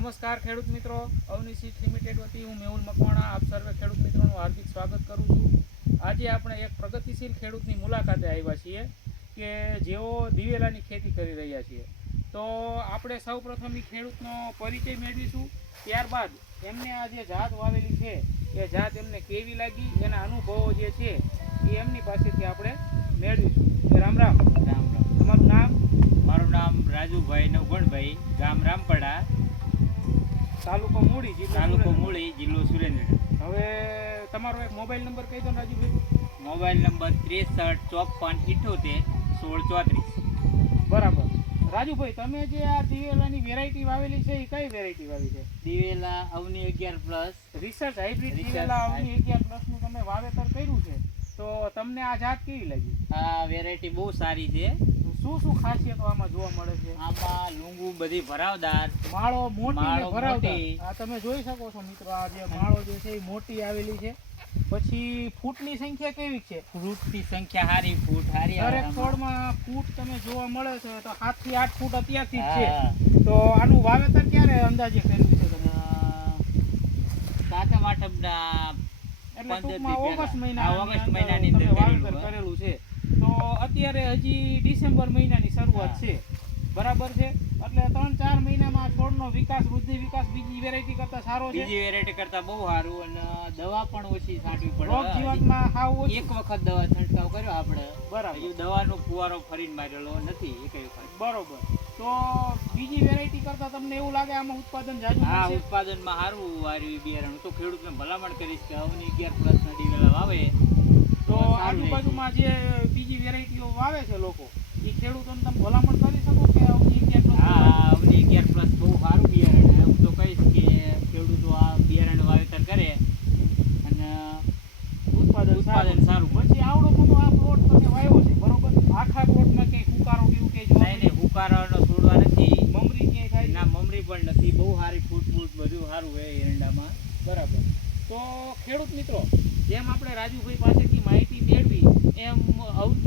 નમસ્કાર ખેડૂત મિત્રો, અવની સીડ્સ લિમિટેડ વતી હું મેહુલ મકવાણા આપ સર્વે ખેડૂત મિત્રોનું હાર્દિક સ્વાગત કરું છું। આજે આપણે એક પ્રગતિશીલ ખેડૂતની મુલાકાતે આવ્યા છીએ કે જેઓ દિવેલાની ખેતી કરી રહ્યા છીએ। તો આપણે સૌપ્રથમ એ ખેડૂતનો પરિચય મેળવીશું, ત્યારબાદ એમને આ જે જાત વાવેલી છે એ જાત એમને કેવી લાગી, એના અનુભવો જે છે એ એમની પાસેથી આપણે મેળવીશું। રામ રામ। રામ રામ। તમારું નામ? મારું નામ રાજુભાઈ નવગણભાઈ, ગામ રામપડા, તાલુકો મૂળી, જિલ્લો સુરેન્દ્રનગર। હવે તમારો એક મોબાઈલ નંબર કહી દો રાજુભાઈ। Mobile number 63 54 78 16 34। બરાબર। રાજુભાઈ, તમે જે આ દિવેલાની વેરાયટી વાવેલી છે એ કઈ વેરાયટી વાવી છે? દિવેલા અવની 11+, રિસર્ચ હાઇબ્રિડ દિવેલા અવની 11+ નું તમે વાવેતર કર્યું છે, તો તમને આ જાત કેવી લાગી? આ વેરાયટી બહુ સારી છે। શું ખાસિયતો આમાં જોવા મળે છે? આમાં લૂંગુ બધી ભરાવદાર, માળો મોટી ને ભરાવદાર। મોટી। આ તમે જોઈ શકો છો મિત્રો, આ જે માળો જે છે એ મોટી આવેલી છે। પછી ફૂટની સંખ્યા કેવી છે? ફ્રૂટની સંખ્યા હારી, ફૂટ હારી આવે દરેક આમાં। છોડમાં ફૂટ તમે જોવા મળે છે, તો 7 થી 8 ફૂટ અત્યારથી જ હા। છે। તો આનું વાવેતર ક્યારે અંદાજે કર્યું છે તમે? સાતમ આઠમના એટલે 15 ટૂંકમાં દી ઓગસ્ટ પહેલા। મહિનાની ઓગસ્ટ અંદર મહિનાની તમે અંદર વાવેતર કરેલું કરેલું છે। તો અત્યારે હજી ડિસેમ્બર મહિનાની શરૂઆત છે, બરાબર છે? એટલે 3-4 મહિનામાં છોડનો વિકાસ, વૃદ્ધિ વિકાસ બીજી વેરાયટી કરતા સારો છે। બીજી વેરાયટી કરતા બહુ સારું, અને દવા પણ ઓછી છાંટવી રોગ પડે। જીવાતમાં હાવ ઓછું। એક વખત દવા છંટકાવ કર્યો આપણે, બરાબર, હજુ દવાનો ફુવારો ફરીને મારેલો નથી એક વખત। બરોબર। તો બીજી વેરાયટી કરતા તમને એવું લાગે આમાં ઉત્પાદન જાજુ હા, મળશે? ઉત્પાદનમાં સારું વાર્યું બિયારણ। હું તો ખેડૂતને ભલામણ કરીશ કે અવની 11+ ના દિવેલા વાવે તો સારું આજુબાજુમાં જે બીજી વેરાયટીઓ વાવે છે લોકો, એ ખેડૂતોને તમે ભલામણ કરી શકો કે અવની 11+? હા, અવની 11+ બહુ સારું બિયારણ છે। હું તો કહીશ કે ખેડૂતો આ બિયારણ વાવેતર કરે અને ઉત્પાદન સારું મળે। પછી આવડો મોટો આ પ્લોટ તમે વાવ્યો છે, બરોબર? આખા પ્લોટમાં ક્યાંય ફુકારો કેવું ક્યાંય જોવા નહીં, હુકારાનો છોડવા નથી, મમરી ક્યાંય થાય? ના મમરી પણ નથી, બહુ સારી ફૂટ બધું સારું છે એરંડામાં। બરાબર। તો ખેડૂત મિત્રો, જેમ આપણે રાજુભાઈ પાસેથી માહિતી મેળવી એમ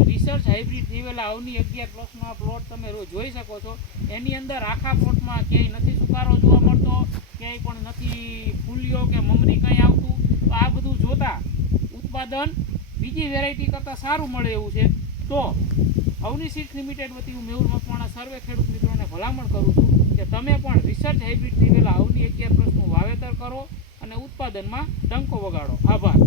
રિસર્ચ હાઇબ્રિડ દિવેલા અવની 11+ નો આ પ્લોટ તમે જોઈ શકો છો। એની અંદર આખા પ્લોટમાં ક્યાંય નથી સુકારો જોવા મળતો, ક્યાંય પણ નથી ફૂલિયો કે મમરી કંઈ આવતું। તો આ બધું જોતા ઉત્પાદન બીજી વેરાયટી કરતાં સારું મળે એવું છે। તો અવની સીડ્સ લિમિટેડ વતી હું મેહુલ મકવાણા સર્વે ખેડૂત મિત્રોને ભલામણ કરું છું કે તમે પણ રિસર્ચ હાઇબ્રિડ દિવેલા અવની 11+ નું વાવેતર કરો અને ઉત્પાદનમાં ડંકો વગાડો। આભાર।